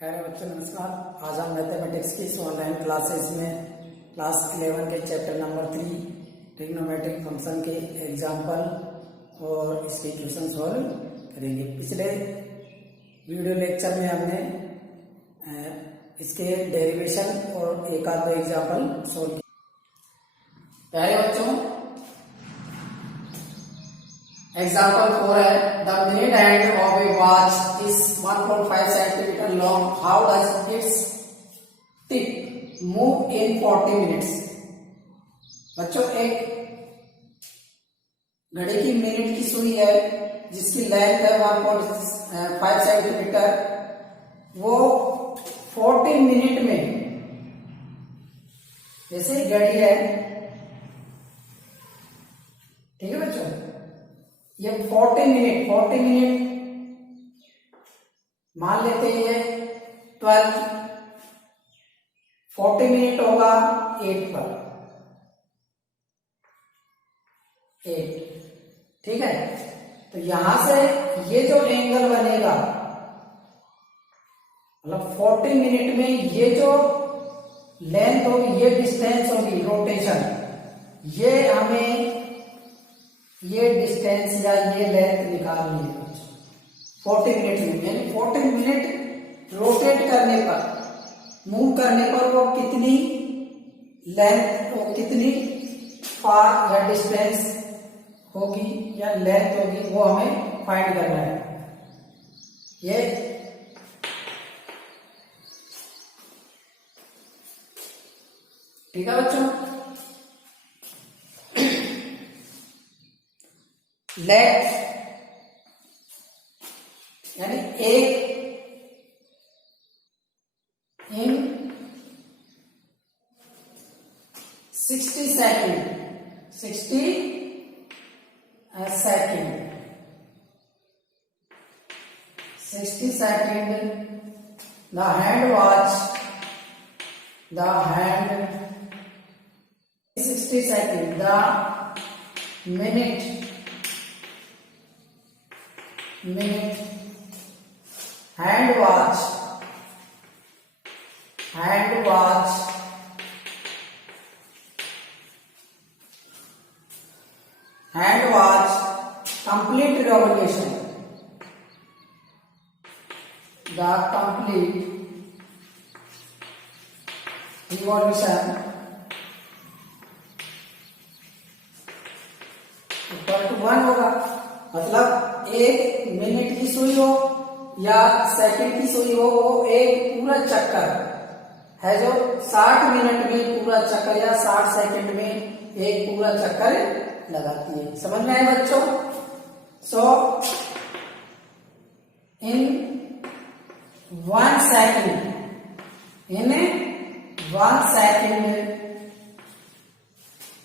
प्यारे बच्चों नमस्कार। आज हम मैथमेटिक्स की इस ऑनलाइन क्लासेस में क्लास 11 के चैप्टर नंबर 3 ट्रिग्नोमेट्रिक फंक्शन के एग्जाम्पल और इसके इक्वेशन सॉल्व करेंगे। पिछले वीडियो लेक्चर में हमने इसके डेरिवेशन और एक आध एग्जाम्पल सॉल्व किया। प्यारे बच्चों एग्जाम्पल 4 है, the minute hand of A watch is 1.5 centimetre long, how does its tip move in 40 minutes. बच्चों एक घड़ी की मिनट की सुई है जिसकी लेंथ है 1.5 सेंटीमीटर, वो 40 मिनट में, जैसे घड़ी है, ठीक है बच्चों, ये 40 मिनट मान लेते हैं, ये 12 40 मिनट होगा 8 पर 8, ठीक है। तो यहां से ये जो एंगल बनेगा, मतलब 40 मिनट में ये जो लेंथ होगी, ये डिस्टेंस होगी, रोटेशन, ये हमें ये डिस्टेंस या ये लेंथ निकालनी है 40 मिनट में। यानी 40 मिनट रोटेट करने पर, मूव करने पर वो कितनी लेंथ, वो कितनी फार या डिस्टेंस होगी या लेंथ होगी, वो हमें फाइंड करना है। ये ठीक है बच्चों। लेट यानी एक in 60 second, 60 second the hand watch, the hand 60 second the minute hand watch complete revolution, the complete revolution equal to 1 होगा। मतलब एक मिनट की सुई हो या सेकंड की सुई हो, वो एक पूरा चक्कर है जो 60 मिनट में पूरा चक्कर या 60 सेकंड में एक पूरा चक्कर लगाती है। समझ में आए बच्चों? सो इन 1 सेकंड,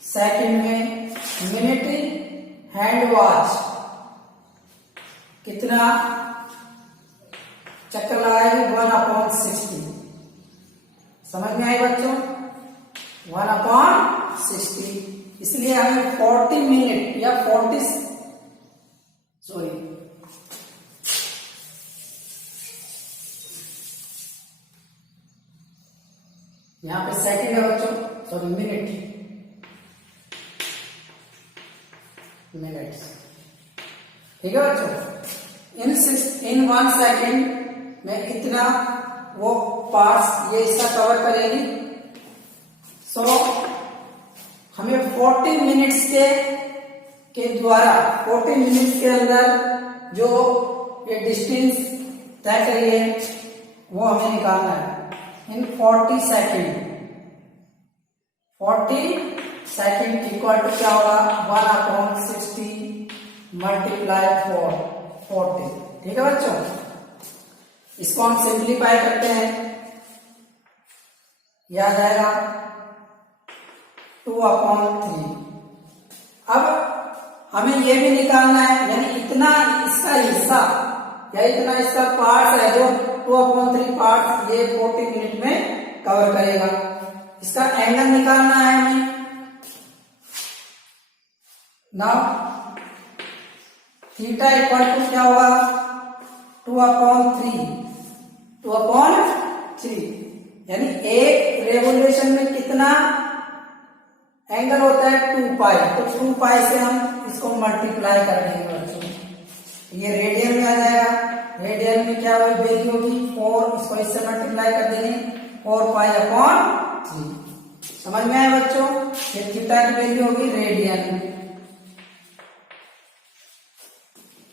सेकंड में मिनट हैंड वॉच कितना चक्कर लगाएगी? 1/60। समझ में आई बच्चों? 1/60। इसलिए हमें 40 मिनट या 40 सॉरी यहां पे सेकंड है बच्चों, सॉरी मिनट्स, ठीक है बच्चों। इन 1 सेकंड में इतना वो पार्ट्स ये इसका कवर करेगी। सो हमें 40 मिनट्स के द्वारा 40 मिनट्स के अंदर जो ये डिस्टेंस तय करी है वो हमें निकालना है। इन 40 सेकंड इक्वल टू क्या होगा? 1/60 मल्टीप्लाई 40। ठीक है बच्चों, इसको हम सिंप्लीफाई करते हैं, यह आ जाएगा 2/3। अब हमें यह भी निकालना है, यानी इतना इसका हिस्सा या इतना इसका पार्ट है जो 2/3 पार्ट ये 40 मिनट में कवर करेगा। इसका एंगल निकालना है हमें। नाउ थीटा इक्वल टू क्या होगा? 2/3 3, यानी एक रेवोल्यूशन में कितना एंगल होता है 2 पाई। तो 2 पाई से हम इसको मल्टीप्लाई कर देंगे बच्चों, ये रेडियन में आ जाएगा। रेडियन में क्या होगी वैल्यू होगी 4, इसको इससे मल्टीप्लाई कर देंगे 4 पाई अपॉन 3। समझ में आया बच्चों, ये थीटा की वैल्यू होगी रेडियन।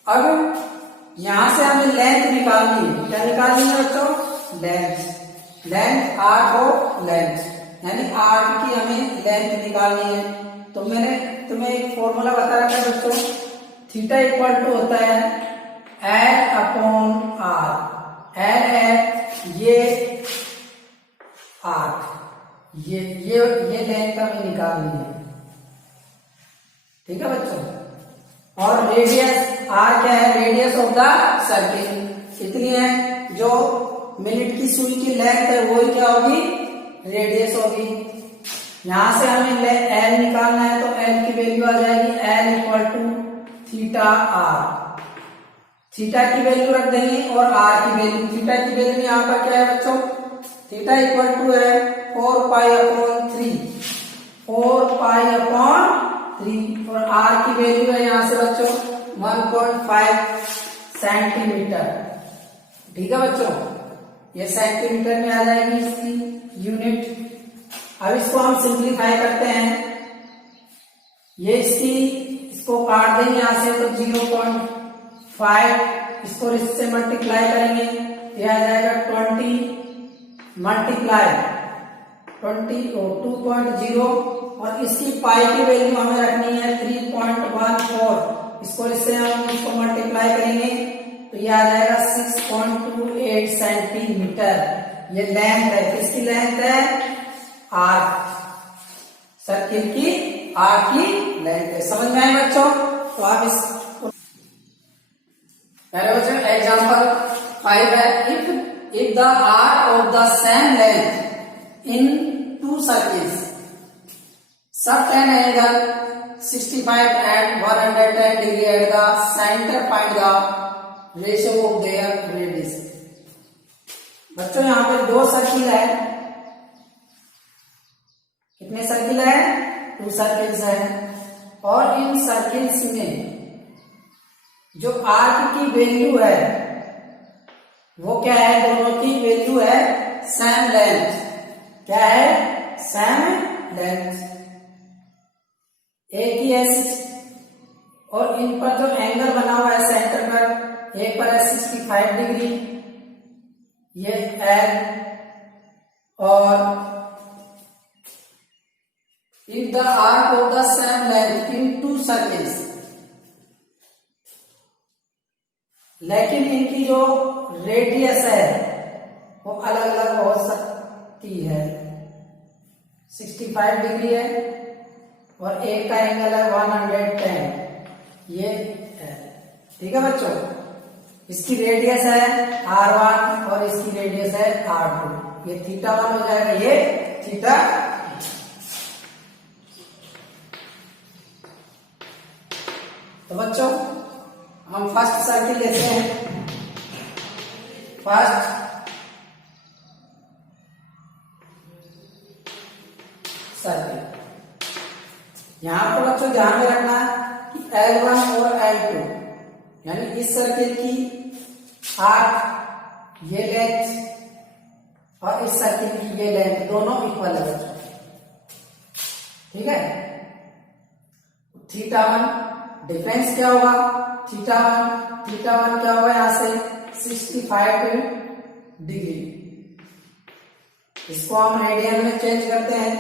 अब यहां से हमें लेंथ निकालनी है, क्या निकालनी है बच्चों, लेंथ आर्क ऑफ लेंथ, यानी आर्क की हमें लेंथ निकालनी है। तो मैंने तुम्हें एक फॉर्मूला बता रखा है बच्चों, थीटा इक्वल टू होता है एल अपॉन आर। एल है ये आर्क, ये लेंथ हमें निकालनी है, ठीक है बच्चों। और रेडियस आर क्या है, रेडियस ऑफ द सर्किल कितनी है, जो मिनट की सुई की लेंथ है वही क्या होगी, रेडियस होगी। यहां से हमें एल निकालना है, तो एल की वैल्यू आ जाएगी L equal to theta R. Theta की वैल्यू रख देंगे और आर की वैल्यू, थीटा की वैल्यू यहाँ पर क्या है बच्चों, थीटा इक्वल टू है 4 पाई अपॉन 3, 4 पाई अपॉन 3, और आर की वैल्यू है यहाँ से बच्चों 1.5 सेंटीमीटर, ठीक है बच्चों। ये सेंटीमीटर में आ जाएगी इसकी यूनिट। अब इसको हम सिंप्लीफाई करते हैं, ये इसको काट देंगे यहां से, तो 0.5, इसको इससे मल्टीप्लाई करेंगे, ये आ जाएगा 20 मल्टीप्लाई 20 और 2.0, और इसकी पाई की वैल्यू हमें रखनी है 3.14, इसको इससे हम इसको मल्टीप्लाई करेंगे तो ये आ जाएगा 6.28 सेंटीमीटर। ये लेंथ है, किसकी लेंथ है, आर्क, सर्किल की आर्क की लेंथ है। समझ में आए बच्चों, तो आप इस पहले बच्चों एग्जांपल 5 है, if the arc of the same length in 2 circles subtend angle 65 and 110 degree at the center, find the ratio of their radius। बच्चों यहाँ पे 2 सर्किल है, कितने सर्किल है, 2 सर्किल्स है, और इन सर्किल्स में जो आर्क की वैल्यू है वो क्या है, दोनों की वैल्यू है सेम लेंथ, क्या है, सेम लेंथ, एक ही है 6, और इन पर जो एंगल बना हुआ है सेंटर पर, एक पर है 65 डिग्री, ये एल, और if the arc of the same length in 2 circles, लेकिन इनकी जो रेडियस है वो अलग अलग हो सकती है, 65 डिग्री है और एक का एंगल है 110, ये है, ठीक है बच्चों। इसकी रेडियस है r1 और इसकी रेडियस है r2, ये θ1 हो जाएगा, ये थीटा। तो बच्चों हम फर्स्ट सर्किल लेते हैं, फर्स्ट सर्किल। यहां पर बच्चों ध्यान में रखना कि L1 और L2 यानी इस सर्किल की आर्क ये लेंथ और इस सर्किल की ये लेंथ दोनों इक्वल है बच्चों, ठीक है। θ1 डिफरेंस क्या होगा, θ1 क्या होगा यहां से 65 डिग्री, इसको हम रेडियन में चेंज करते हैं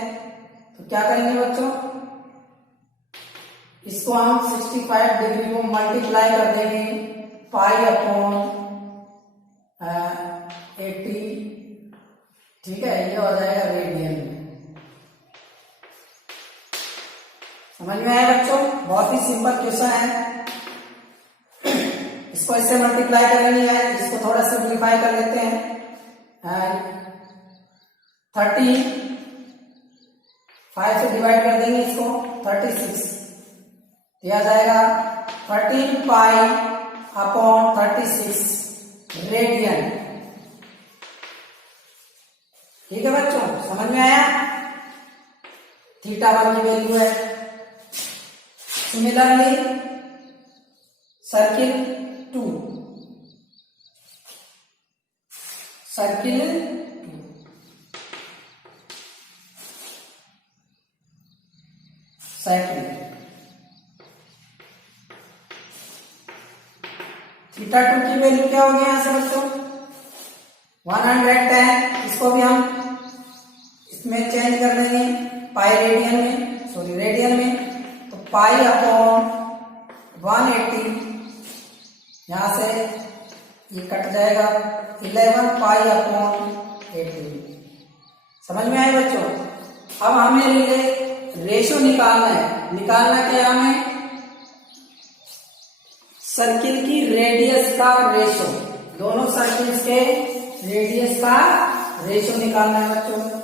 तो क्या करेंगे बच्चों, इसको हम 65 डिग्री को मल्टीप्लाई कर देंगे पाई अपॉन 80, ठीक है, ये हो जाएगा रेडियन। समझ में आया बच्चों, बहुत ही सिंपल क्वेश्चन है। इसको इससे मल्टीप्लाई करनी है, इसको थोड़ा सिंप्लीफाई कर लेते हैं, 30 5 से डिवाइड कर देंगे इसको 36, यह आ जाएगा 13 पाई अपॉन 36 रेडियन। ठीक है बच्चों, समझ में आया। थीटा 1 की वैल्यू है। Similarly circle 2, circle 2, circle theta 2 की वैल्यू क्या होगी यहां से बच्चों 110। इसको भी हम इसमें चेंज कर देंगे पाई रेडियन में, सॉरी रेडियन में। तो पाई अपॉन 180, यहां से ये कट जाएगा 11 पाई अपॉन 80। समझ में आए बच्चों। अब हमें रेशो निकालना है। निकालना क्या है हमें, सर्किल की रेडियस का रेशो, दोनों सर्किल्स के रेडियस का रेशो निकालना है बच्चों।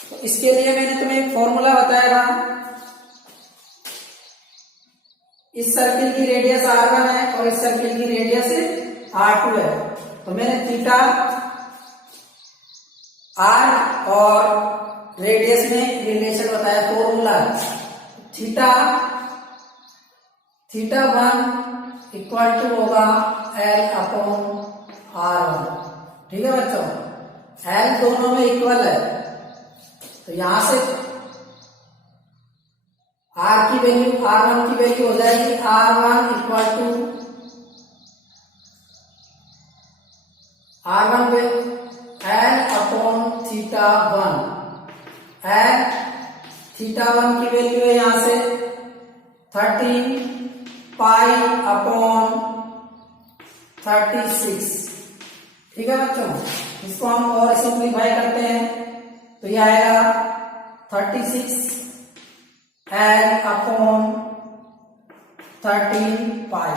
तो इसके लिए मैंने तुम्हें एक फॉर्मूला बताया था। इस सर्किल की रेडियस R1 है और इस सर्किल की रेडियस R2 है। तो मैंने थीटा R और रेडियस में रिलेशन बताया, फॉर्मूला थीटा 1 इक्वल टू होगा L अपॉन R1। ठीक है बच्चों, L दोनों में इक्वल है। तो यहां से R की वैल्यू, R1 की वैल्यू हो जाएगी R1 इक्वल टू R1 पे L upon theta 1। L theta 1 की वैल्यू है यहां से 13 पाई अपॉन 36। ठीक है बच्चों, इसको हम और सिंप्लीफाई करते हैं तो यह आएगा 36 L अपॉन 13 पाई,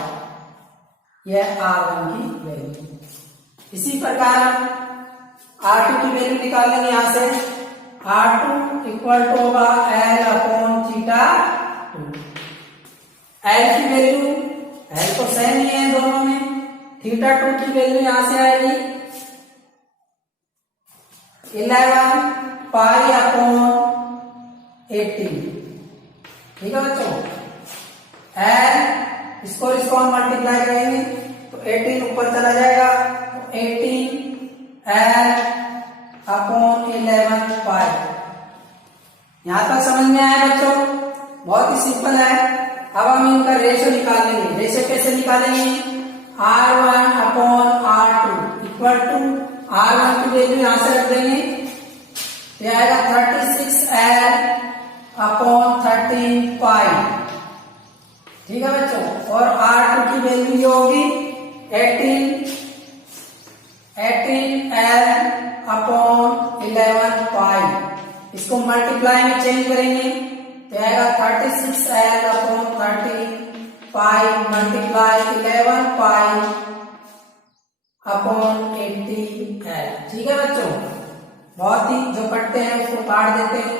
यह R1 की वैल्यू। इसी प्रकार R2 की वैल्यू निकालेंगे यहां से। R2 इक्वल टू होगा L अपॉन थीटा 2। L की वैल्यू, L तो सेम ही है दोनों में। थीटा 2 की वैल्यू यहां से आएगी 11 पाई अपॉन 18। ठीक है बच्चों, L इसको हम मल्टीप्लाई करेंगे तो 18 ऊपर चला जाएगा, तो 18 L अपॉन 11 पाई। यहां तक समझ में आया बच्चों, बहुत ही सिंपल है। अब हम इनका रेशो निकालेंगे। रेशो कैसे निकालेंगे, R1 upon R2 equal to R1 की वैल्यू यहां से रख देंगे, यह आएगा 36 L अपॉन 13 पाई। ठीक है बच्चों, और R2 की वैल्यू ये होगी 18 L अपॉन 11 पाई। इसको मल्टीप्लाई में चेंज करेंगे तो आएगा 36 L अपॉन 13 पाई मल्टीप्लाई 11 पाई अपॉन 80 L। ठीक है बच्चों, बहुत ही जो कटते हैं उसको काट देते हैं।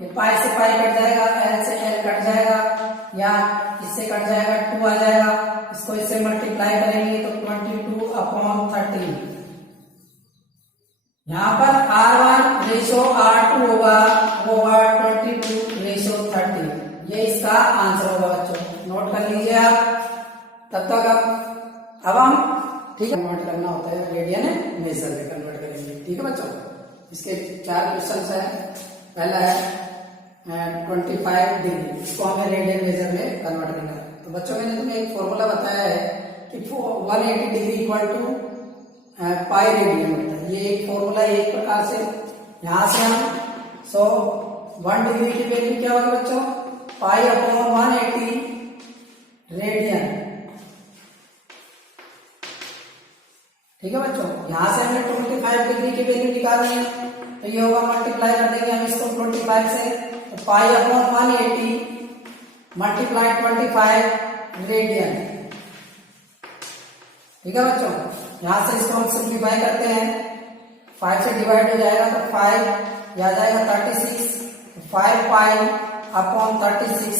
ये पाई से पाई कट जाएगा, L से L कट जाएगा, या इससे कट जाएगा 2 आ जाएगा। इसको इससे मल्टीप्लाई करेंगे तो 22 अपॉन 13। यहाँ पर R1 रेशो R2 होगा, वो होगा 22 रेशो 30। ये इसका आंसर होगा बच्चों, नोट कर लीजिए आप। तब तक अब हम ठीक है कन्वर्ट करना होता है रेडियन मेजर में कन्वर्ट करेंगे। ठीक है बच्चों, इसके 4 क्वेश्चन है। पहला है 25 डिग्री, इसको हमें रेडियन मेजर में कन्वर्ट करना है। तो बच्चों मैंने तुम्हें एक फॉर्मूला बताया है कि 180 degree equal to pi radian होता है। ये एक फॉर्मूला है एक प्रकार से। यहां से हम 1 डिग्री की वैल्यू क्या होगी बच्चों, पाई अपॉन 180 रेडियन। ठीक है बच्चों, यहां से हमें 25 डिग्री की वैल्यू निकालनी है तो ये होगा, मल्टीप्लाई कर देंगे हम इसको 25 से, तो पाई अपॉन 180 मल्टीप्लाई 25 रेडियन। ठीक है बच्चों, यहां से इसको हम सिंप्लीफाई करते हैं, 5 से डिवाइड हो जाएगा तो 5 यह आ जाएगा 36, 5 पाई अपॉन 36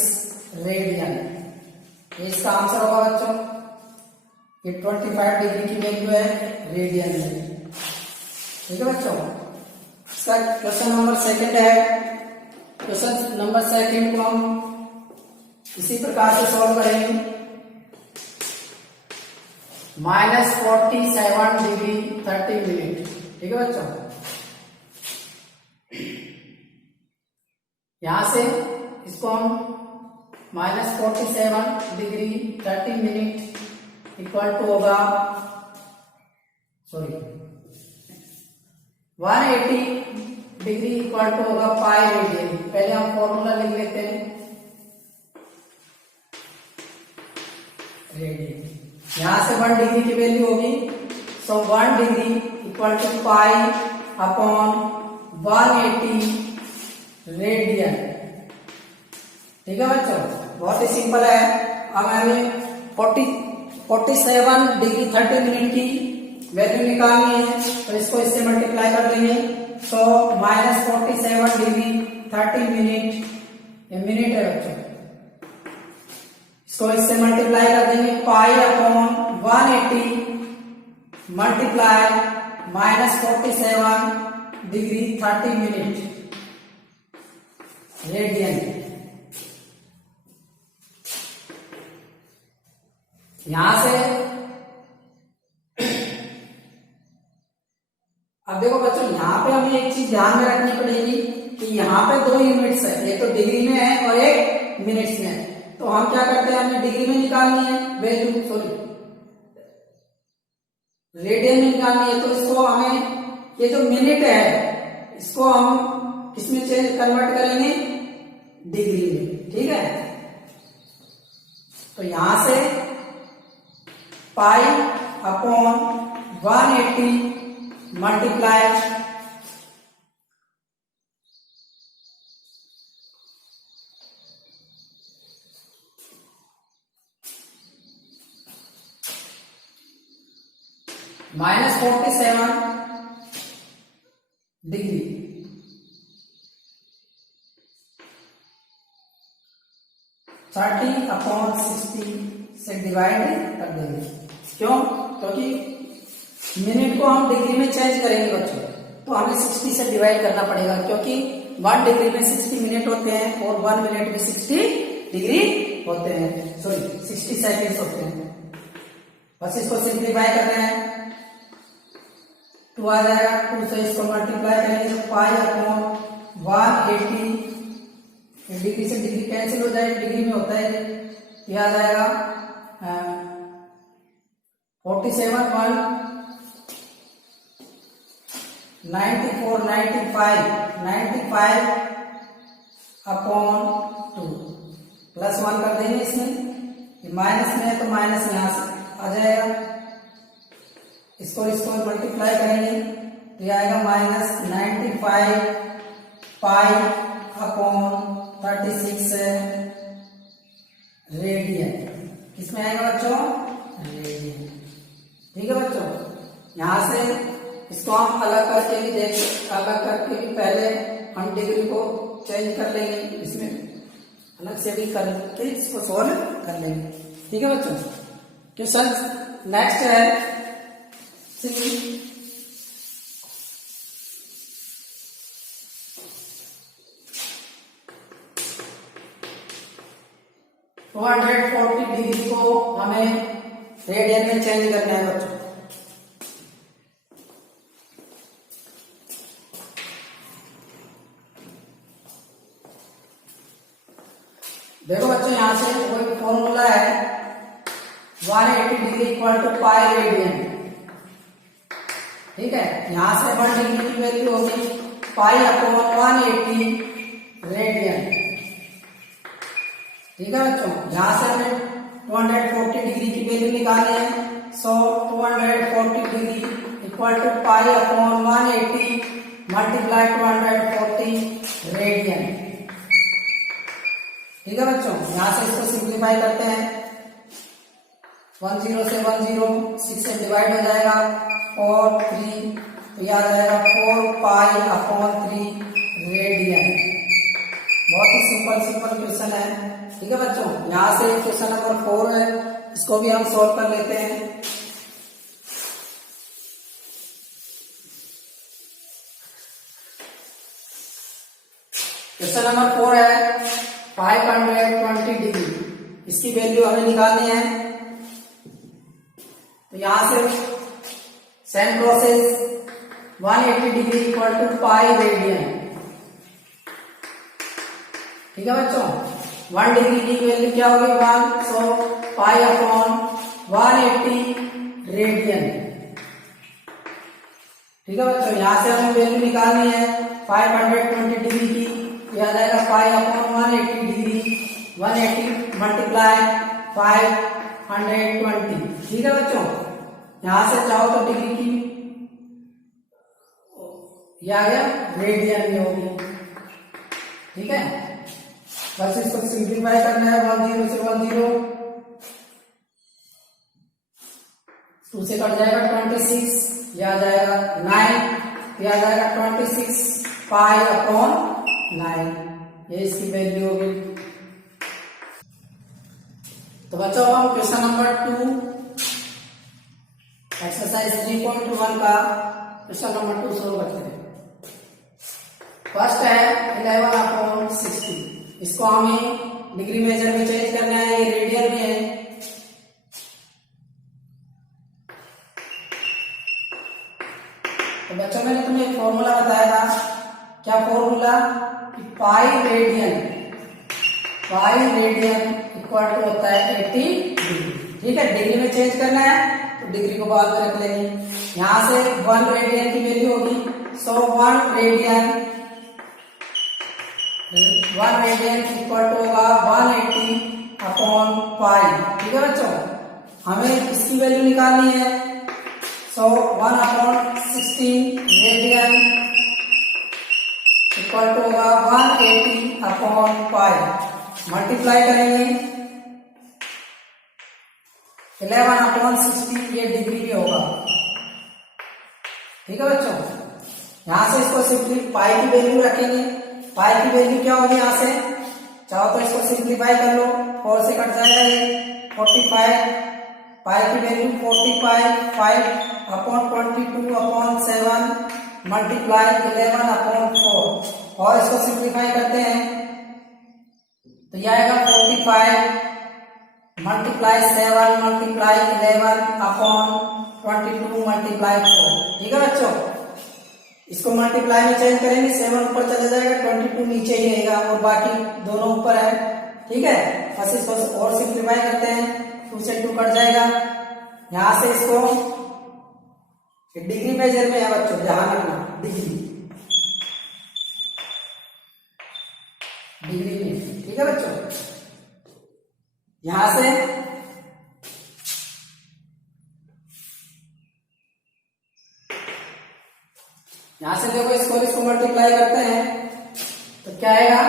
रेडियन। ये इसका आंसर होगा बच्चों। ये 25 डिग्री की वैल्यू है रेडियन में। ठीक है बच्चों। इसका क्वेश्चन नंबर सेकंड है। क्वेश्चन नंबर सेकंड को हम इसी प्रकार से सॉल्व करेंगे। -47 डिग्री 30 मिनट। ठीक है बच्चों, यहां से इसको हम -47 डिग्री 30 मिनट इक्वल टू होगा 180 डिग्री इक्वल टू होगा पाई रेडियन। पहले हम फॉर्मूला लिख लेते हैं रेडियन। यहां से 1 डिग्री की वैल्यू होगी, so 1 degree equal to pi upon 180 radian. ठीक है बच्चों, बहुत ही सिंपल है। अब हमें 47 डिग्री 30 मिनट की वैल्यू निकालनी है, तो इसको इससे मल्टीप्लाई कर देंगे। सो -47 डिग्री 30 मिनट, ये मिनट है बच्चों, इसको इससे मल्टीप्लाई कर देंगे। पाई upon 180 multiply -47 degree 30 minute radian. यहां से अब देखो बच्चों, यहां पे हमें एक चीज ध्यान में रखनी पड़ेगी कि यहां पे 2 यूनिट्स है, एक तो डिग्री में है और एक मिनट्स में है। तो हम क्या करते हैं, हमें डिग्री में निकालनी है वैल्यू, रेडियन में निकालनी है। तो इसको हमें ये जो मिनट है इसको हम किसमें चेंज कन्वर्ट करेंगे, डिग्री में। ठीक है, तो यहां से पाई अपॉन 180 मल्टीप्लाई -47 डिग्री 30/60 से डिवाइड कर देंगे। क्यों? क्योंकि मिनट को हम डिग्री में चेंज करेंगे बच्चों, तो हमें 60 से डिवाइड करना पड़ेगा, क्योंकि 1 डिग्री में 60 मिनट होते हैं और 1 मिनट में 60 डिग्री होते हैं, 60 सेकेंड्स होते हैं। बस इसको सिंप्लीफाई कर रहे हैं, 2 आ जाएगा, 2 से इसको मल्टीप्लाई करेंगे तो पाई अपॉन 180, डिग्री से डिग्री कैंसिल हो जाएगी, डिग्री में होता है, ये आ जाएगा 47 1 94 95 अपॉन 2 प्लस 1 कर देंगे इसमें, ये माइनस में है तो माइनस यहां से आ जाएगा, इसको मल्टीप्लाई करेंगे तो ये आएगा -95 पाई अपॉन 36 रेडियन। किसमें आएगा बच्चों, रेडियन। ठीक है बच्चों, यहां से इसको हम अलग करके भी पहले हम डिग्री को चेंज कर लेंगे, इसमें अलग से भी करके इसको सॉल्व कर लेंगे। ठीक है बच्चों, क्वेश्चन नेक्स्ट है सी। 240 डिग्री को हमें रेडियन में चेंज करना है बच्चों। देखो बच्चों, यहां से कोई फॉर्मूला है 180 degree equal to pi radian. ठीक है, यहां से 1 डिग्री की वैल्यू होगी पाई अपॉन 180 रेडियन। ठीक है बच्चों, यहां से हमें 240 डिग्री की वैल्यू निकालनी है, so 240 degree equal to pi upon 180 multiply 240 radian. ठीक है बच्चों, यहां से इसको सिंप्लीफाई करते हैं, 10 से 10 6 से डिवाइड हो जाएगा, 4 3 तो यह आ जाएगा 4 पाई अपॉन 3 रेडियन। बहुत ही सिंपल क्वेश्चन है। ठीक है बच्चों, यहां से क्वेश्चन नंबर 4 है, इसको भी हम सॉल्व कर लेते हैं। क्वेश्चन नंबर 4 है 520 डिग्री, इसकी वैल्यू हमें निकालनी है। तो यहां से same process 180 degree equal to pi radian. ठीक है बच्चों, 1 डिग्री की वैल्यू क्या होगी 1, सो पाई अपॉन 180 रेडियन। ठीक है बच्चों, यहां से हमें वैल्यू निकालनी है 520 डिग्री की, यह आ जाएगा पाई अपॉन 180 डिग्री, 180 मल्टीप्लाई 520। ठीक है बच्चों, यहां से चाहो तो डिग्री की यह आ गया रेडियन में होगी। ठीक है, बस इसको सिंप्लीफाई करना है, 10 से 10, 2 से कट जाएगा 26, यह आ जाएगा 9, यह आ जाएगा 26 पाई अपॉन 9, ये इसकी वैल्यू होगी। तो बच्चों हम क्वेश्चन नंबर 2 एक्सरसाइज 3.1 का क्वेश्चन नंबर 2 सोल्व करते हैं। फर्स्ट है 11 अपॉन 60, इसको हमें डिग्री मेजर में चेंज करना है, ये रेडियन में है। तो बच्चों मैंने तुम्हें एक फॉर्मूला बताया था, क्या फॉर्मूला कि पाई रेडियन इक्वल टू होता है 80 डिग्री। ठीक है, डिग्री में चेंज करना है तो डिग्री को बाद में रख लेंगे। यहां से 1 रेडियन की वैल्यू होगी, सो 1 रेडियन इक्वल टू होगा 180 अपॉन पाई। ठीक है बच्चों, हमें इसकी वैल्यू निकालनी है, so 1 upon 16 radian equal to होगा 180 अपॉन पाई। मल्टीप्लाई करेंगे 11 अपॉन 60, ये डिग्री में होगा। ठीक है बच्चों, यहां से इसको सिंपली पाई की वैल्यू रखेंगे। पाई की वैल्यू क्या होगी, यहां से चाहो तो इसको सिंप्लीफाई कर लो, 4 से कट जाएगा ये 45, पाई की value 45 5 upon 22 upon 7 multiply 11 upon 4, और इसको सिंप्लीफाई करते हैं तो यह आएगा 45 मल्टीप्लाई 7 मल्टीप्लाई 11 अपॉन 22 मल्टीप्लाई 4। ठीक है बच्चों, इसको मल्टीप्लाई में चेंज करेंगे, 7 ऊपर चला जाएगा, 22 नीचे ही रहेगा और बाकी दोनों ऊपर है। ठीक है, बस इसको और सिंप्लीफाई करते हैं, 2 से 2 कट जाएगा। यहां से इसको डिग्री मेजर में है बच्चों, ध्यान रखना, डिग्री में। ठीक है बच्चों, यहां से देखो इसको मल्टीप्लाई करते हैं तो क्या आएगा,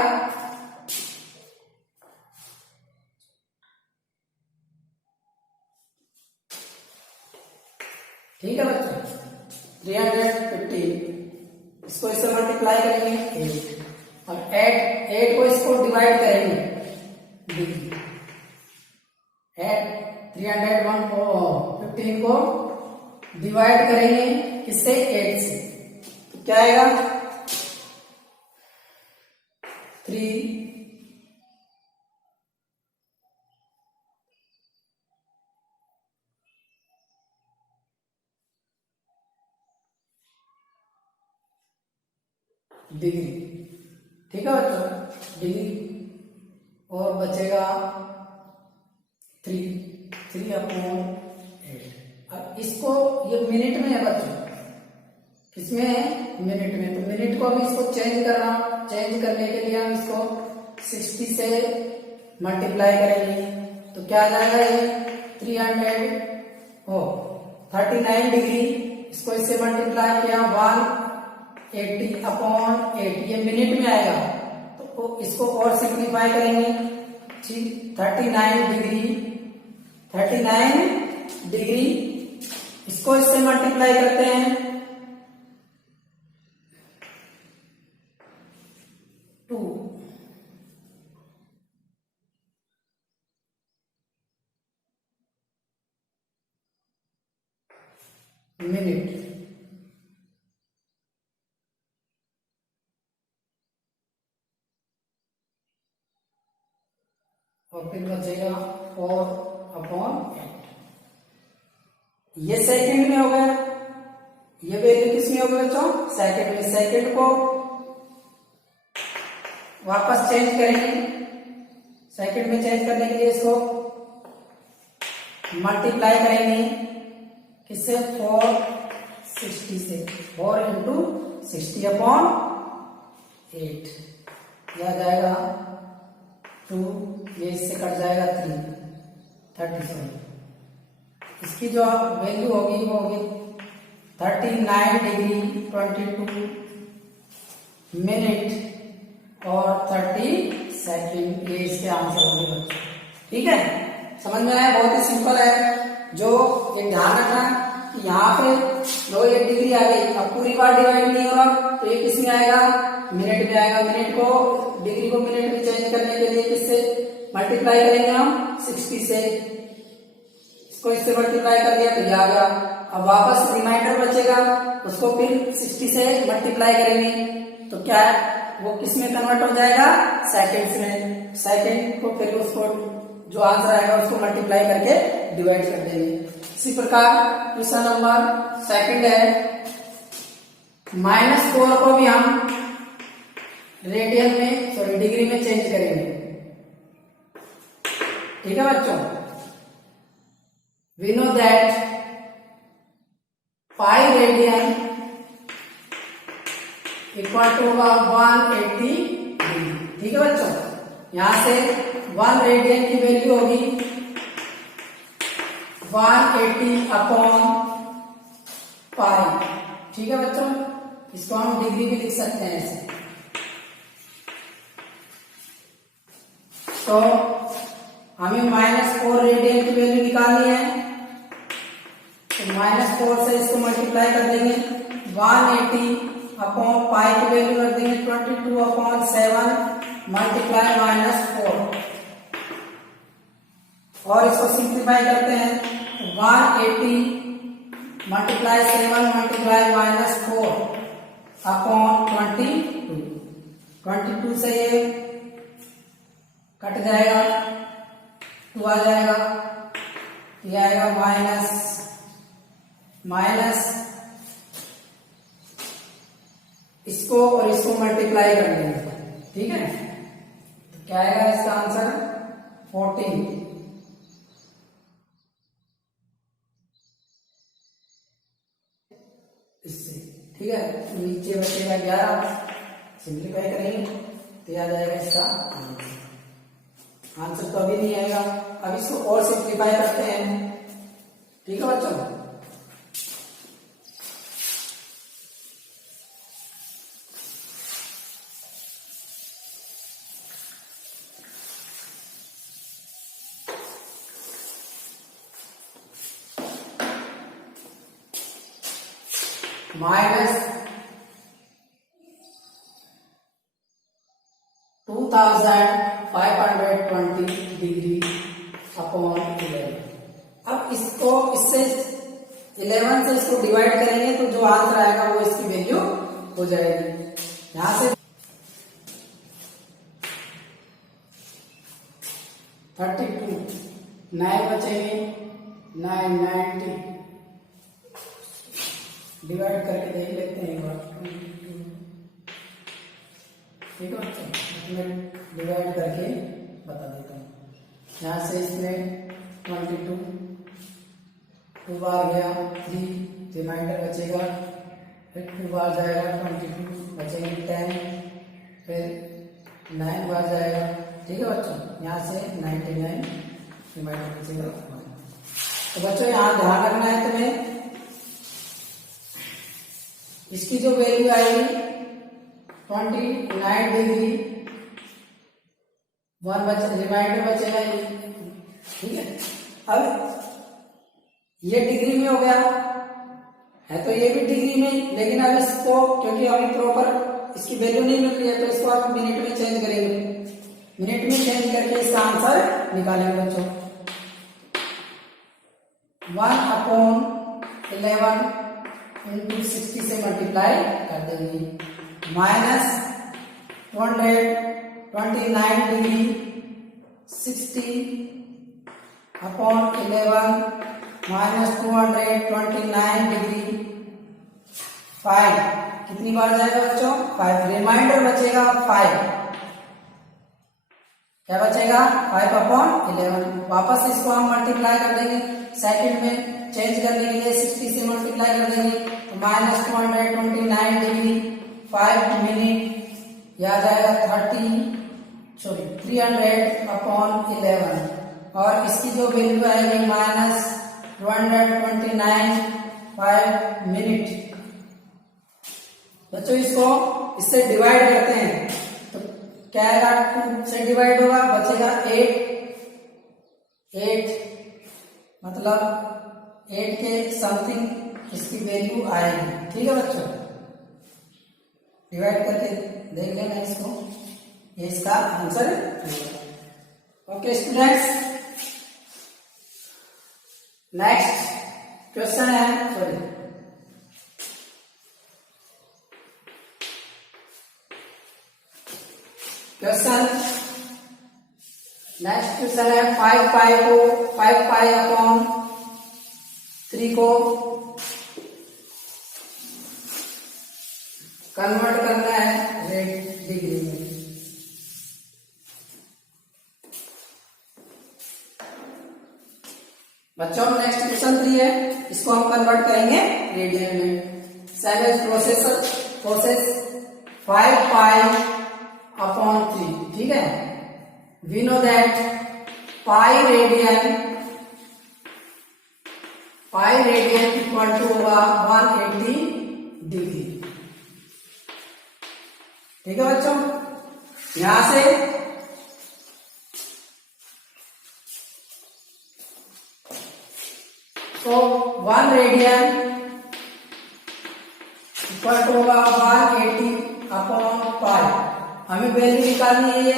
ठीक है बच्चों 315, इसको इससे मल्टीप्लाई करेंगे 8 और 8 को इसको डिवाइड करेंगे, 315 को डिवाइड करेंगे किससे, 8 से, तो क्या आएगा 3 डिग्री। ठीक है बच्चों, डिग्री और बचेगा 3 अपॉन 8। अब इसको ये मिनट में है बच्चों, किसमें है, मिनट में। तो मिनट को अभी इसको चेंज करने के लिए हम इसको 60 से मल्टीप्लाई करेंगे तो क्या आ जाएगा, ये 39 डिग्री, इसको इससे मल्टीप्लाई किया 180 अपॉन 8, ये मिनट में आएगा। तो इसको और सिंप्लीफाई करेंगे, 39 डिग्री, इसको इससे मल्टीप्लाई करते हैं 2 मिनट। फिर बचेगा 4/8। ये सेकंड में हो गया, ये वैल्यू किस में हो गया बच्चों? सेकंड में। सेकंड को वापस चेंज करेंगे, सेकंड में चेंज करने के लिए इसको मल्टीप्लाई करेंगे किससे? 460 से। 4 इंटू 60/8, यह आ जाएगा 2, ये इससे कट जाएगा 37। इसकी जो वैल्यू होगी वो होगी 39 डिग्री 22 मिनट और 30 सेकंड। ये इसके आंसर होंगे बच्चों। ठीक है, समझ में आया? बहुत ही सिंपल है। जो एक ध्यान रखना कि यहाँ पे लो ये डिग्री आ गई, अब पूरी बार डिवाइड नहीं होगा तो ये किस में आएगा? मिनट में आएगा। मिनट को, डिग्री को मिनट में चेंज करने के लिए किससे मल्टीप्लाई करेंगे हम? 60 से। इसको इससे मल्टीप्लाई कर दिया तो ये आ गया। अब वापस रिमाइंडर बचेगा, उसको फिर 60 से मल्टीप्लाई करेंगे तो क्या है? वो किस में कन्वर्ट हो जाएगा? सेकंड्स में। सेकंड को फिर उसको जो आंसर आएगा उसको मल्टीप्लाई करके डिवाइड कर देंगे। इसी प्रकार दूसरा नंबर सेकंड है, -4 को भी हम रेडियन में, सॉरी डिग्री में चेंज करेंगे। ठीक है बच्चों, we know that 5 radian equal to 180 degree. ठीक है बच्चों, यहां से 1 रेडियन की वैल्यू होगी 180/π। ठीक है बच्चों, इसको हम डिग्री भी लिख सकते हैं ऐसे। तो हमें -4 रेडियन की वैल्यू निकालनी है, तो -4 से इसको मल्टीप्लाई कर देंगे। 180/π की वैल्यू कर देंगे 22/7 मल्टीप्लाई -4, और इसको सिंप्लीफाई करते हैं। 180 मल्टीप्लाई 7 मल्टीप्लाई -4/22। 22 से ये कट जाएगा, 2 आ जाएगा, ये आएगा माइनस इसको और इसको मल्टीप्लाई कर देंगे। ठीक है, तो क्या आएगा इसका आंसर? 14। इससे ठीक है, नीचे बचेगा 11, सिंप्लीफाई करेंगे तो आ जाएगा इसका आंसर। तो अभी नहीं आएगा, अब इसको और सिंप्लीफाई करते हैं। ठीक है बच्चों, -2520 डिग्री अपॉन 11। अब इसको इससे 11 से इसको डिवाइड करेंगे तो जो आंसर आएगा वो इसकी वैल्यू हो जाएगी। यहां से 32, 9 बचेंगे, 990 डिवाइड करके देख लेते हैं एक बार। ठीक है, डिवाइड करके बता देता हूँ। यहाँ से इसमें 22, 2 बार गया 3, रिमाइंडर बचेगा, फिर 2 बार जाएगा 22, बचेंगे 10, फिर 9 बार जाएगा। ठीक है बच्चों, यहाँ से 99 रिमाइंडर बचेगा। तो बच्चों यहाँ ध्यान रखना है तुम्हें, इसकी जो वैल्यू आएगी 29 डिग्री, 1 रिमाइंडर बचेगा। ठीक है, अब ये डिग्री में हो गया है तो ये भी डिग्री में, लेकिन अब इसको क्योंकि अभी प्रॉपर इसकी वैल्यू नहीं मिल रही है तो इसको आप मिनट में चेंज करेंगे। मिनट में चेंज करके इसका आंसर निकालेंगे बच्चों। 1/11 इंटू 60 से मल्टीप्लाई कर देंगे, -129 डिग्री 60/11 माइनस 229 डिग्री 5 कितनी बार जाएगा बच्चों? 5। रिमाइंडर बचेगा 5। क्या बचेगा? 5/11। वापस इसको हम मल्टीप्लाई कर देंगे, सेकंड में चेंज करने के लिए 60 से मल्टीप्लाई कर देंगे तो माइनस 229 डिग्री 5 मिनट, यह आ जाएगा 300/11 और इसकी जो वैल्यू आएगी माइनस 229 5 मिनट। बच्चों इसको इससे डिवाइड करते हैं तो क्या आएगा? 2 से डिवाइड होगा, बचेगा 8 मतलब 8 के समथिंग इसकी वैल्यू आएगी। ठीक है बच्चों, डिवाइड करके देख लेना इसको, ये इसका आंसर है। ओके स्टूडेंट्स, नेक्स्ट क्वेश्चन है, सॉरी क्वेश्चन नेक्स्ट क्वेश्चन है 5π/3 को कन्वर्ट करना है डिग्री में। बच्चों नेक्स्ट क्वेश्चन 3 है, इसको हम कन्वर्ट करेंगे रेडियन में। सेवेज प्रोसेस 5π/3। ठीक है, we know that pi radian equal to होगा 180 डिग्री। ठीक है बच्चों, यहां से तो 1 रेडियन इक्वल टू होगा 180/π। हमें वैल्यू निकालनी है ये,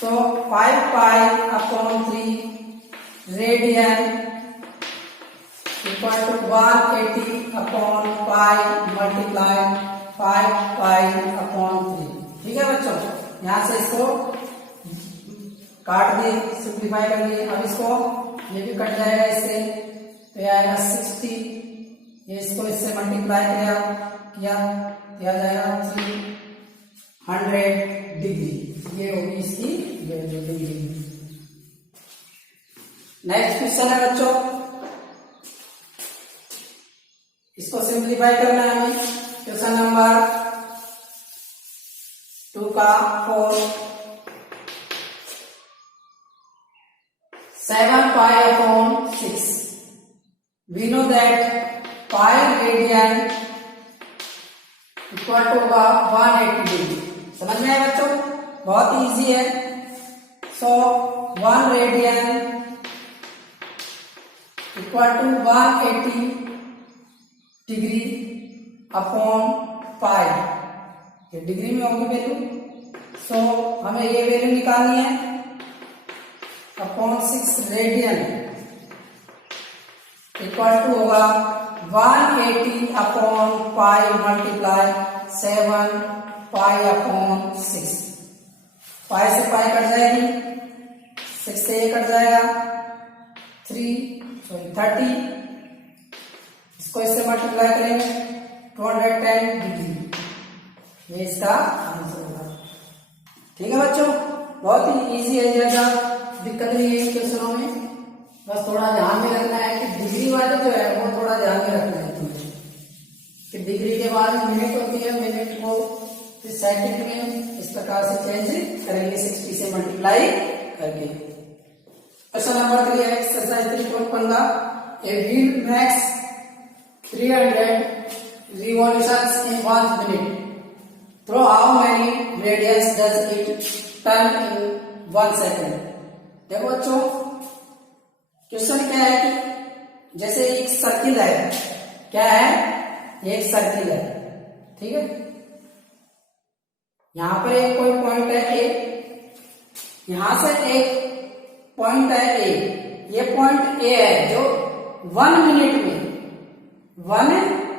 तो 5π/3 रेडियन इक्वल टू 180/π मल्टीप्लाई 5π/3। ठीक है बच्चों, यहां से इसको काट दिए, सिंप्लीफाई कर दिए। अब इसको ये भी कट जाएगा इससे, तो ये आएगा 60, ये इसको इससे मल्टीप्लाई किया आ जाएगा 300 डिग्री। ये होगी इसकी वैल्यू डिग्री। नेक्स्ट क्वेश्चन है बच्चों, इसको सिंप्लीफाई करना है हमें। क्वेश्चन नंबर 2 का 4 7π/6। We know that pi radian equal to होगा 180 डिग्री। समझ में आया बच्चों? बहुत इजी है। So 1 radian equal to 180 degree upon pi, ये डिग्री में होगी वैल्यू। सो हमें ये वैल्यू निकालनी है अपॉन 6 रेडियन इक्वल टू होगा 180/पाई मल्टीप्लाई 7π/6। पाई से पाई कट जाएगी, 6 से ये कट जाएगा 30। इसको इससे मल्टीप्लाई करेंगे 210 डिग्री, ये इसका आंसर होगा। ठीक है बच्चों, बहुत ही इजी है, ज्यादा दिक्कत नहीं है क्वेश्चनों में। बस थोड़ा ध्यान में रखना है कि डिग्री वाले जो है वो थोड़ा ध्यान में रखना है तुम्हें कि डिग्री के बाद मिनट होती है, मिनट को फिर सेकंड में इस प्रकार से चेंज करेंगे 60 से मल्टीप्लाई करके। क्वेश्चन नंबर 3 है, exercise 3.15। A wheel makes 300 revolutions in 1 minute. Through how many radians does it turn in 1 second? देखो बच्चों, क्वेश्चन क्या है कि जैसे एक सर्किल है, क्या है? एक सर्किल है, ठीक है। यहां पर एक कोई पॉइंट है ए, यहां से एक पॉइंट है ए, ये पॉइंट ए है जो 1 मिनट में 1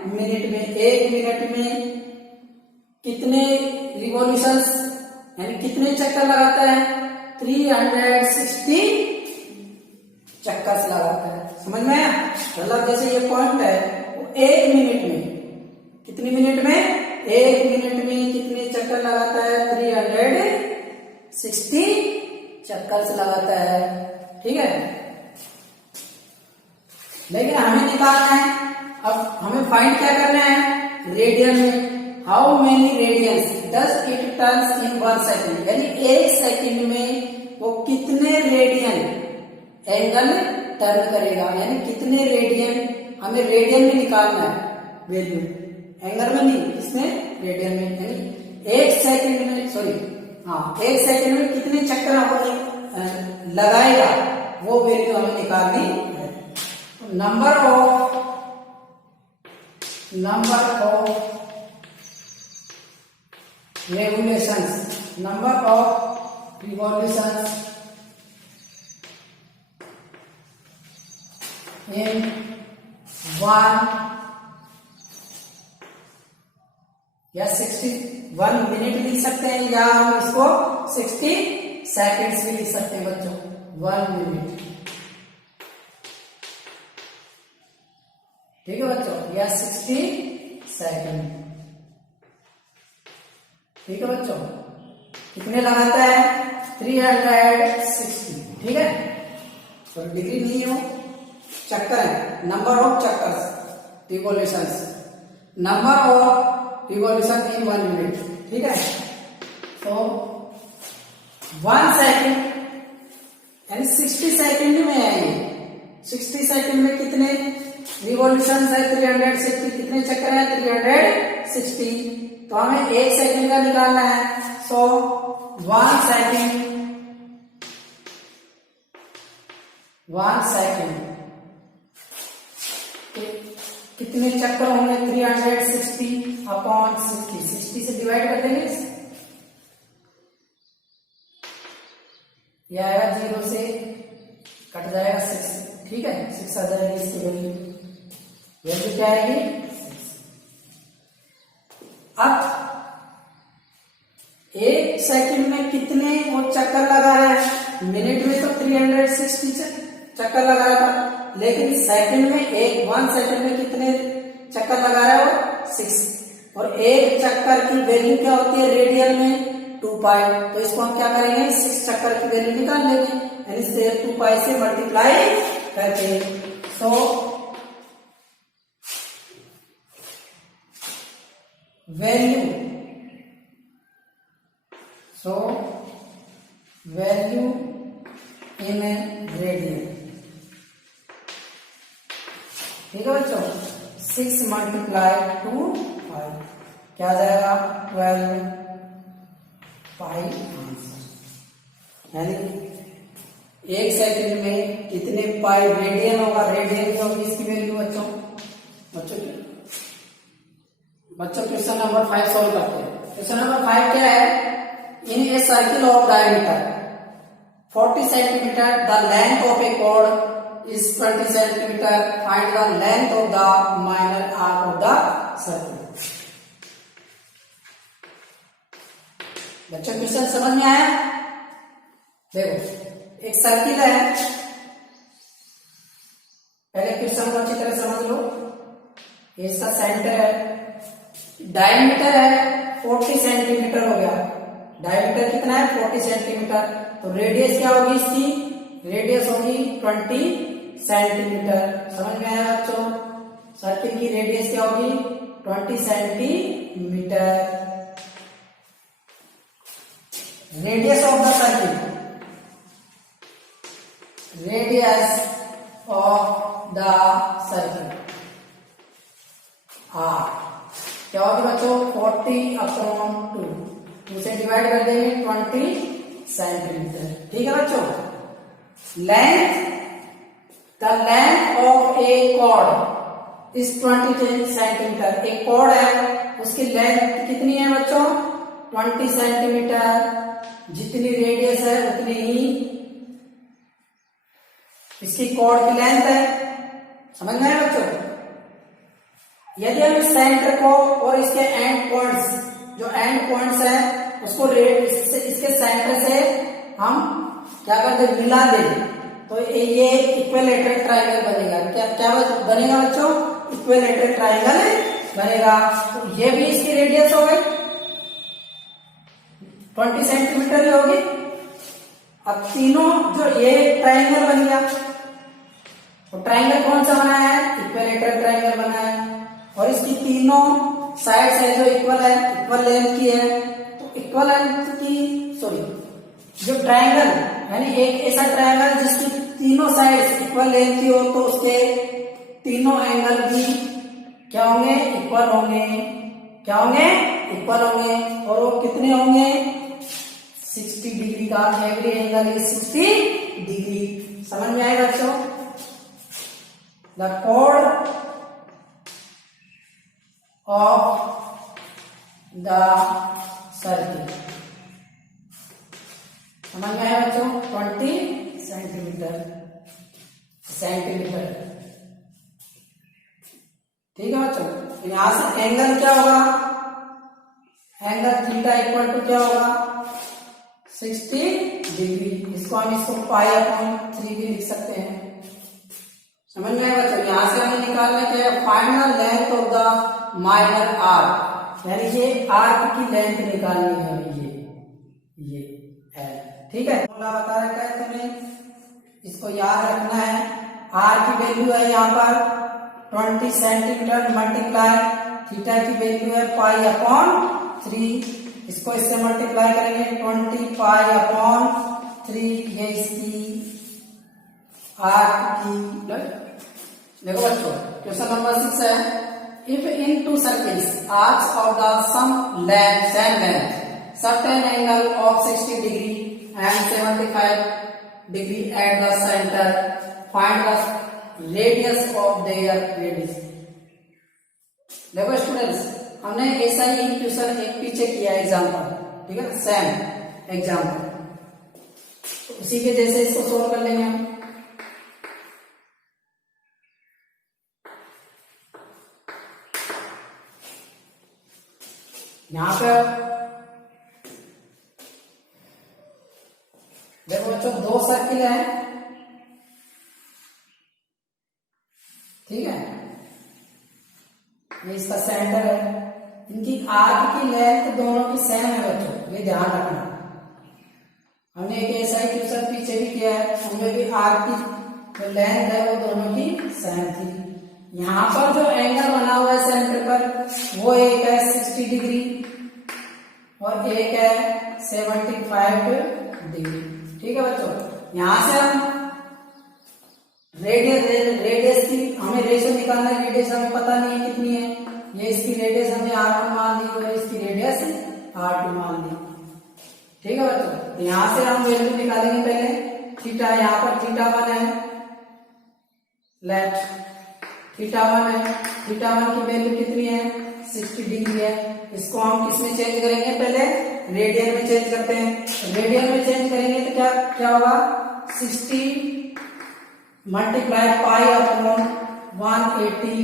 मिनट में कितने रिवॉल्यूशंस यानी कितने चक्कर लगाता है? 360 चक्कर से लगाता है। समझ में आया? मतलब जैसे ये पॉइंट है वो 1 मिनट में, कितनी मिनट में? 1 मिनट में कितने चक्कर लगाता है? 360 चक्कर से लगाता है। ठीक है, लेकिन हमें निकालना है, अब हमें फाइंड क्या करना है? रेडियन में। How many radians does it turns in 1 second, यानी 1 सेकेंड में वो कितने रेडियन एंगल टर्न करेगा, यानी कितने रेडियन, हमें रेडियन में निकालना है वैल्यू, एंगल में नहीं, इसमें रेडियन में। यानी 1 सेकेंड में, सॉरी हाँ, 1 सेकेंड में कितने चक्कर हमें लगाएगा वो वैल्यू हमें निकालनी है। Number of revolutions, number of revolutions in 1 या 61 मिनट लिख सकते हैं, या हम इसको 60 सेकेंड्स भी लिख सकते हैं बच्चों। 1 मिनट, ठीक है बच्चों, या 60 सेकेंड। ठीक है बच्चों, कितने लगाता है? 360। ठीक है, तो डिग्री नहीं हो, चक्कर है, नंबर ऑफ चक्कर revolutions, number of revolution in 1 minute. ठीक है, तो 1 सेकेंड यानी 60 सेकेंड में है ये। 60 सेकेंड में कितने रिवॉल्यूशन है? 360। कितने चक्कर है? 360। तो हमें 1 सेकेंड का निकालना है। सो 1 सेकेंड कितने चक्कर होंगे? 360 अपॉन 60, 60 से डिवाइड कर देंगे, यह आएगा 0 से कट जाएगा 6। ठीक है, 6 आ जाएगी इसकी वैल्यू, वैल्यू क्या आएगी? 6। अब 1 सेकंड में कितने वो चक्कर लगा रहा है? मिनट में तो 360 चक्कर लगा रहा था, लेकिन सेकंड में 1 सेकंड में कितने चक्कर लगा रहा है? वो 6। और एक चक्कर की वैल्यू क्या होती है रेडियन में? 2 पाई। तो इसको हम क्या करेंगे? 6 चक्कर की वैल्यू निकाल लेंगे, यानी से 2 पाई से मल्टीप्लाई करके। So value in radian. ठीक है बच्चों, 6 मल्टीप्लाई 2 5 क्या आ जाएगा? 12 पाई आंसर। यानी 1 सेकंड में कितने पाई रेडियन होगा? रेडियन की होगी इसकी वैल्यू बच्चों। बच्चों क्वेश्चन नंबर 5 सॉल्व करते हैं। क्वेश्चन नंबर 5 क्या है? In a circle of diameter 40 centimetre, the length of a chord is 20 centimeter. Find the length of the minor arc of the circle. बच्चों क्वेश्चन समझ में आया? देखो, एक सर्किल है, पहले क्वेश्चन को अच्छी तरह समझ लो। इसका सेंटर है, डायमीटर है 40 सेंटीमीटर हो गया। डायमीटर कितना है? 40 सेंटीमीटर। तो रेडियस क्या होगी इसकी? रेडियस होगी 20 सेंटीमीटर। समझ में आया बच्चों? सर्किल की रेडियस क्या होगी? 20 centimetre. Radius of the circle, radius of the circle R क्या होगी बच्चों? 40 अपॉन 2 से डिवाइड कर देंगे 20 सेंटीमीटर। ठीक है बच्चों, length, the length of a chord is 20 centimetre. एक कॉर्ड है, उसकी लेंथ कितनी है बच्चों? 20 सेंटीमीटर। जितनी रेडियस है उतनी ही इसकी कॉर्ड की लेंथ है। समझ में आया बच्चों? यदि हम इस सेंटर को और इसके एंड पॉइंट्स, जो एंड पॉइंट्स है उसको इसके सेंटर से हम क्या कर दे, मिला दे, तो ये इक्विलैटरल ट्रायंगल बनेगा। क्या क्या बनेगा बच्चों, इक्विलैटरल ट्रायंगल बनेगा। तो ये भी इसकी रेडियस हो गई 20 सेंटीमीटर ही होगी। अब तीनों जो ये ट्रायंगल बन गया, तो ट्रायंगल कौन सा बना है, इक्विलैटरल ट्रायंगल बना है, और इसकी तीनों साइड्स है जो इक्वल है, इक्वल लेंथ की है। तो इक्वल लेंथ की जो ट्रायंगल यानी एक ऐसा ट्रायंगल जिसकी तीनों साइड्स इक्वल लेंथ की हो, तो उसके तीनों एंगल भी क्या होंगे, इक्वल होंगे। क्या होंगे, इक्वल होंगे। और वो कितने होंगे, 60 डिग्री का, एवरी एंगल इज 60 डिग्री। समझ में आएगा बच्चों। The code of the circle, समझ में आया बच्चों, 20 सेंटीमीटर। ठीक है बच्चों। यहां से एंगल क्या होगा, एंगल थीटा इक्वल टू क्या होगा, 60 डिग्री। इसको π/3 भी लिख सकते हैं। समझ में आया बच्चों। यहां से हमें निकालना क्या है, final length of the minor arc, यानी ये आर्क की लेंथ निकालनी है। ये है, ठीक है। फॉर्मूला बता रखा है तुम्हें, इसको याद रखना है। आर की वैल्यू है यहाँ पर 20 सेंटीमीटर मल्टीप्लाई थीटा की वैल्यू है π/3। इसको इससे मल्टीप्लाई करेंगे 20 π/3, ये इसकी आर्क की। देखो बच्चों, क्वेश्चन नंबर 6 है, if in two circles arcs of the same length same length certain angle of 60 degree and 75 degree at the center, find the radius of their radius। देखो स्टूडेंट्स, हमने ऐसा ही क्वेश्चन एक पीछे किया एग्जाम्पल, ठीक है, same example, तो उसी के जैसे इसको सोल्व कर लेंगे हम। यहां पर देखो बच्चों, दो सर्किल है, ठीक है, ये इसका सेंटर है। इनकी आर्क की लेंथ दोनों की सेम है बच्चों, ये ध्यान रखना। हमने एक ऐसा ही क्वेश्चन पीछे भी किया है, उनमें भी आर्क की जो लेंथ है वो दोनों की सेम थी। यहाँ पर जो एंगल बना हुआ है सेंटर पर, वो एक है 60 डिग्री और एक है 75 डिग्री। ठीक है बच्चों। यहां से हम रेडियस की हमें रेशियो निकालना है। रेडियस हमें पता नहीं है कितनी है, ये इसकी रेडियस हमने R1 मान दी और इसकी रेडियस R2 मान दी। ठीक है बच्चों। तो यहां से हम वैल्यू निकालेंगे पहले थीटा, यहाँ पर θ1 है, लेफ्ट θ1 है, θ1 की वैल्यू कितनी है, 60 डिग्री है। इसको हम किसमें चेंज करेंगे, पहले रेडियन में चेंज करते हैं। रेडियन में चेंज करेंगे तो क्या होगा, 60 मल्टीप्लाई π/180,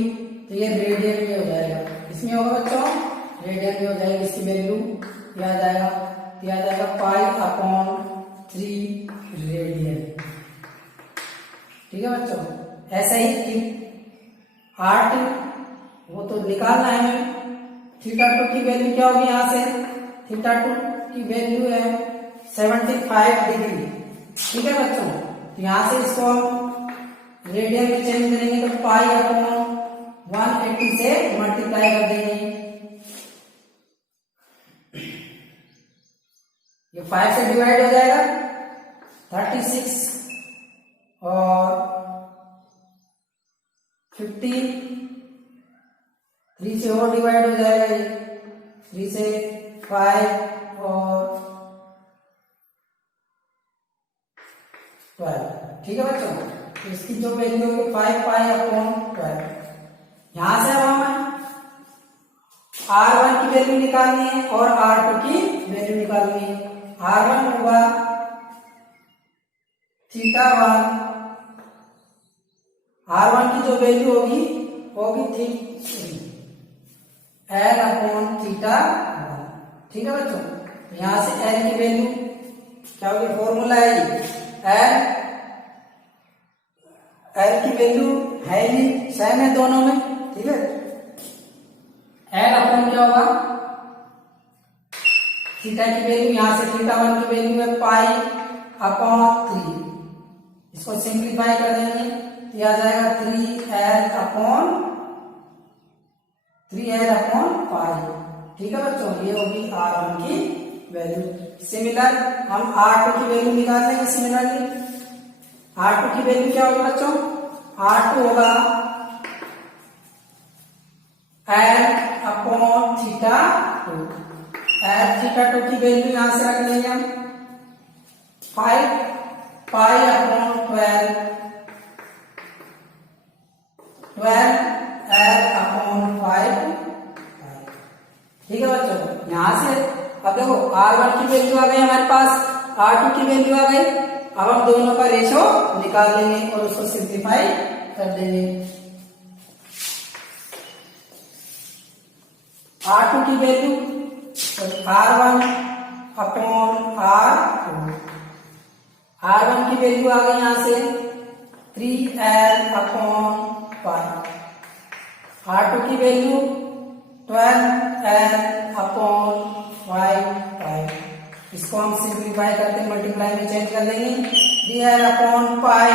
तो ये रेडियन में हो जाएगा। इसमें होगा बच्चों, रेडियन में हो जाएगी। इसकी वैल्यू क्या आ जाएगा, π/3 रेडियन। ठीक है बच्चों। ऐसे ही R2 वो तो निकालना है हमें। θ2 की वैल्यू क्या होगी, यहां से θ2 की वैल्यू है 75 डिग्री। ठीक है बच्चों। तो यहां से इसको हम रेडियन में चेंज करेंगे तो π/180 से मल्टीप्लाई कर देंगे। ये 5 से डिवाइड हो जाएगा 36 और 50, 3 से और डिवाइड हो जाएगा, ये 3 से 5 और 12। ठीक है बच्चों। तो इसकी जो वैल्यू होगी 5π/12। यहां से अब हमें R1 की वैल्यू निकालनी है और R2 की वैल्यू निकालनी है। R1 होगा θ1, R1 की जो वैल्यू होगी L/θ1। ठीक है बच्चों। यहां से L की वैल्यू क्या होगी, फॉर्मूला है एल एल की वैल्यू है नहीं, सेम है दोनों में, ठीक है। एल अपॉन क्या होगा, थीटा की वैल्यू, यहां से थीटा 1 की वैल्यू है पाई अपॉन 3, इसको सिंप्लीफाई कर देंगे तो आ जाएगा 3l अपॉन पाई, ठीक है बच्चों। ये होगी R1 की वैल्यू। सिमिलर हम R2 की वैल्यू निकाल लेंगे। सिमिलरली R2 की वैल्यू क्या होगी बच्चों, R2 होगा L upon theta 2, L theta 2 की वैल्यू यहां से रख लेंगे हम 5 पाई अपॉन 12 L अपॉन 5, ठीक है बच्चों। यहां से अब देखो R1 की वैल्यू आ गई हमारे पास, R2 की वैल्यू आ गई। अब हम दोनों का रेशो निकाल लेंगे और उसको सिंप्लीफाई कर देंगे। R2 की value R1 upon R2, R1 की वैल्यू आ गई यहां से 3l अपॉन 5, R2 की वैल्यू 12l अपॉन 5, इसको हम सिंप्लीफाई करके मल्टीप्लाई में चेंज कर लेंगे। 3l upon pi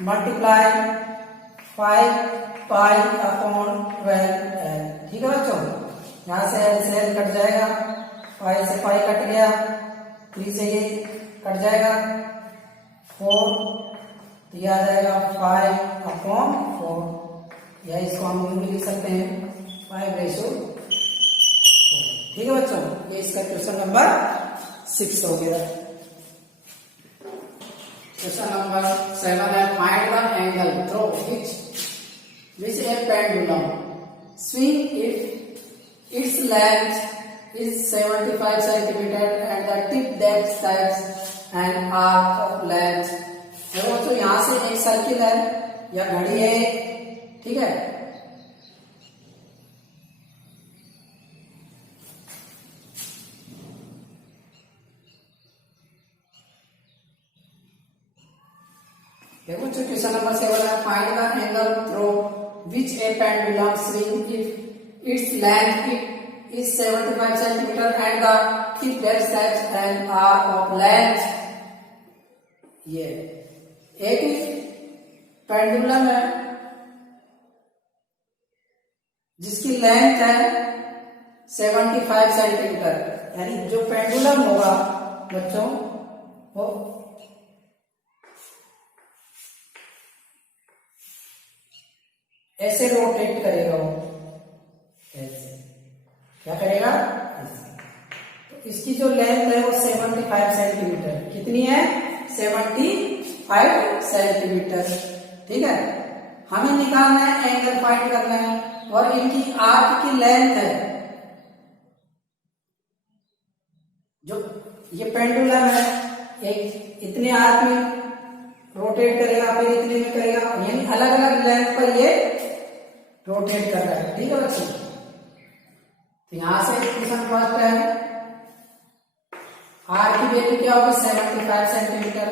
multiply 5 pi upon 12l, ठीक है बच्चों। यहां से l से l कट जाएगा, पाई से पाई कट गया, 3 से ये कट जाएगा 4, तो यह आ जाएगा 5 अपॉन 4, या इसको हम भी लिख सकते हैं 5/4, ठीक है बच्चों। ये इसका क्वेश्चन नंबर 6 हो गया। क्वेश्चन नंबर 7 है, find the angle through which a pendulum swing if its length is 75 centimeter and the tip that strikes an arc of length। देखो तो यहां से एक सर्किल है या घड़ी है, ठीक है। देखो क्वेश्चन नंबर 7 है, find the angle through which a pendulum swing if its length is 75 centimeter and the tip that strikes an arc of length। ये एक पेंडुलम है जिसकी लेंथ है 75 सेंटीमीटर, यानी जो पेंडुलम होगा बच्चों वो ऐसे रोटेट करेगा, वो ऐसे क्या करेगा, ऐसे। तो इसकी जो लेंथ है वो 75 सेंटीमीटर, कितनी है, 75 सेंटीमीटर, ठीक है। हमें निकालना है एंगल फाइंड करना है, और इनकी आर्क की लेंथ है, जो ये पेंडुलम है एक इतने आर्क में रोटेट करेगा, फिर इतने में करेगा, यानी अलग अलग लेंथ पर ये रोटेट कर रहा है, ठीक है बच्चों। तो यहां से क्वेश्चन फर्स्ट है, आर की वैल्यू क्या होगी 75 सेंटीमीटर,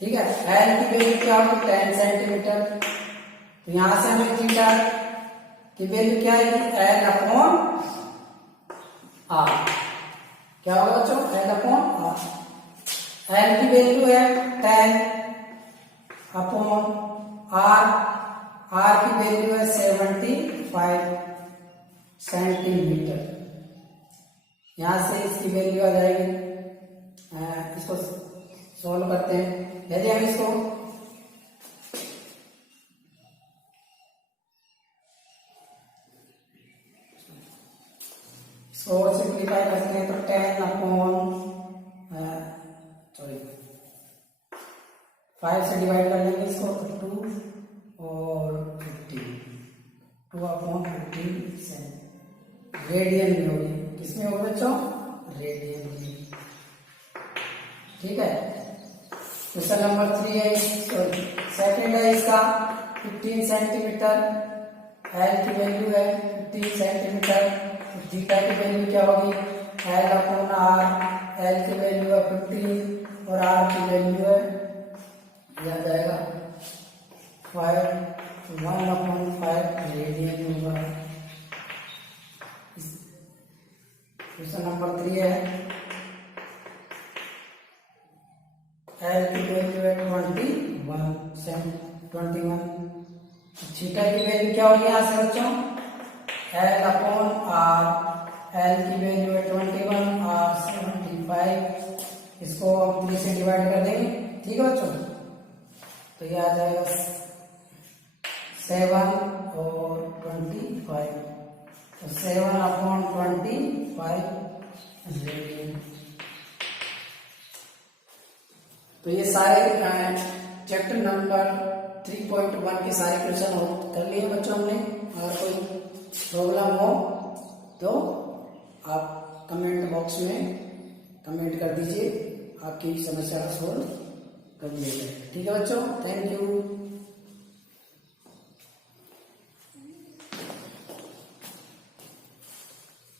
ठीक है। एल की वैल्यू क्या होगी 10 सेंटीमीटर। तो यहां से हमें थीटा की वैल्यू क्या है, एल अपॉन आर, क्या होगा बच्चों, एल अपॉन आर। एल की वैल्यू है 10 अपॉन आर, आर की वैल्यू है 75 सेंटीमीटर। यहां से इसकी वैल्यू आ जाएगी, इसको सोल्व करते हैं। यदि हम इसको और सिंप्लीफाई करते हैं तो 10 अपॉन 5 से डिवाइड कर लेंगे इसको, 2 और 15, 2 अपॉन 15 रेडियन में होगी, किसमें होगा बच्चों, रेडियन में, ठीक है। क्वेश्चन नंबर 3 है, सेकंड है इसका 15 सेंटीमीटर, एल की वैल्यू है 15 सेंटीमीटर। थीटा की वैल्यू क्या होगी, एल अपॉन आर, एल की वैल्यू है 15 और आर की वैल्यू है, यह आ जाएगा 1/5 रेडियन होगा। क्वेश्चन नंबर 3 है, एल की वैल्यू है 21। थीटा की वैल्यू क्या होगी यहाँ से बच्चों, L/R। एल की वैल्यू है 21, R 75। इसको हम 3 से डिवाइड कर देंगे, ठीक है बच्चों। तो ये आ जाएगा 7 और 25, तो 7/25 रेडियन। तो ये सारे चैप्टर नंबर 3.1 के सारे क्वेश्चन कर लिए बच्चों हमने। अगर कोई प्रॉब्लम हो तो आप कमेंट बॉक्स में कमेंट कर दीजिए, आपकी समस्या का सोल्व कर दिया जाए। ठीक है बच्चों, थैंक यू।